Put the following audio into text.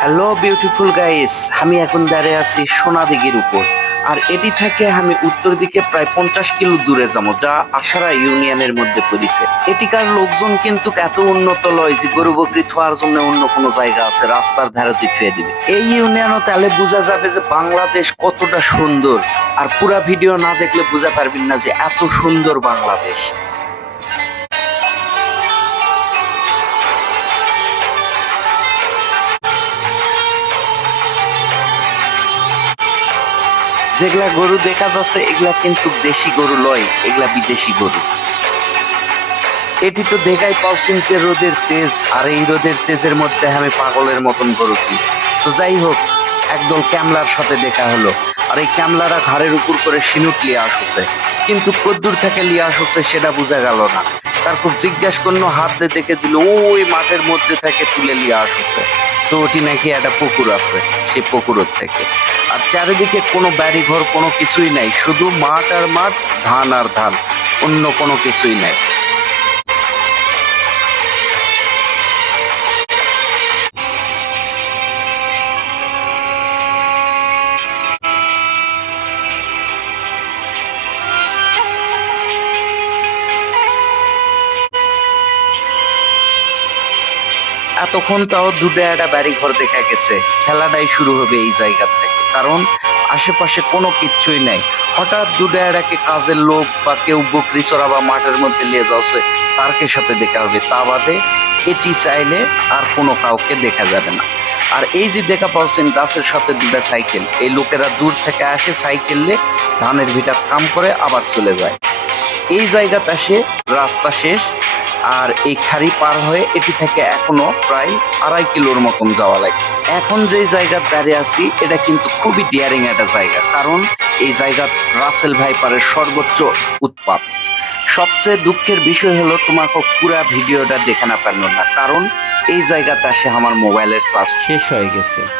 Hello beautiful guys আমি এখন দাঁড়িয়ে আছি সোনাদিঘির উপর। আর এটি থেকে আমি উত্তর দিকে প্রায় পঞ্চাশ কিলো দূরে যাব, যা আশারা ইউনিয়নের মধ্যে পড়িছে। এটিকার লোকজন কিন্তু এত উন্নত লয় যে গরু বকরি থোয়ার জন্য অন্য কোনো জায়গা আছে, রাস্তার ধারে থুয়ে দিবে। এই ইউনিয়নও তাহলে বোঝা যাবে যে বাংলাদেশ কতটা সুন্দর। আর পুরা ভিডিও না দেখলে বুঝা পারবেন না যে এত সুন্দর বাংলাদেশ। যেগুলা গরু দেখা যাচ্ছে, এগুলা কিন্তু দেশি গরু লয়, এগুলা বিদেশি গরু। এটি তো দেখাই পাওছেন যে রোদের তেজ, আর এই রোদের তেজের মধ্যে আমি পাগলের মতন করেছি তো যাই হোক, একদল ক্যামলার সাথে দেখা হলো, আর এই ক্যামলারা ঘাড়ের উপর করে সিনুট লিয়ে আসছে। কিন্তু কদ্দূর থেকে লিয়ে আসছে সেটা বোঝা গেল না। তারপর জিজ্ঞাসা করল, হাত দিয়ে দেখে দিল, ওই মাঠের মধ্যে থেকে তুলে লিয়ে আসছে। তো ওটি নাকি একটা পুকুর আছে, সেই পুকুরের থেকে। আর চারিদিকে কোনো বাড়ি ঘর কোনো কিছুই নাই, শুধু মাঠ আর মাঠ, ধান আর ধান, অন্য কোনো কিছুই নাই। এতক্ষণ তাও দুটো একটা বাড়ি ঘর দেখা গেছে। খেলাটাই শুরু হবে এই জায়গা থেকে। কারণ আশেপাশে কোনো কিচ্ছুই নাই। হঠাৎ দুটো এটাকে কাজের লোক বা কেউ বকরি চড়া বা মাঠের মধ্যে নিয়ে যাচ্ছে তারকে সাথে দেখা হবে। তা বাদে এটি চাইলে আর কোনো কাউকে দেখা যাবে না। আর এই যে দেখা পাচ্ছেন, গাছের সাথে দুটা সাইকেল। এই লোকেরা দূর থেকে আসে, সাইকেলে ধানের ভিটার কাম করে আবার চলে যায়। এই জায়গাতে আসে, রাস্তা শেষ আর এই খাড়ি পার হয়ে এটি থেকে এখনও প্রায় আড়াই কিলোর মতন যাওয়া লাগে। এখন যে জায়গার দাঁড়িয়ে আছি, এটা কিন্তু খুবই ডিয়ারিং একটা জায়গা। কারণ এই জায়গা রাসেল ভাইপারের সর্বোচ্চ উৎপাত। সবচেয়ে দুঃখের বিষয় হলো তোমাকে পুরা ভিডিওটা দেখে না পারল না। কারণ এই জায়গাতে আসে আমার মোবাইলের চার্জ শেষ হয়ে গেছে।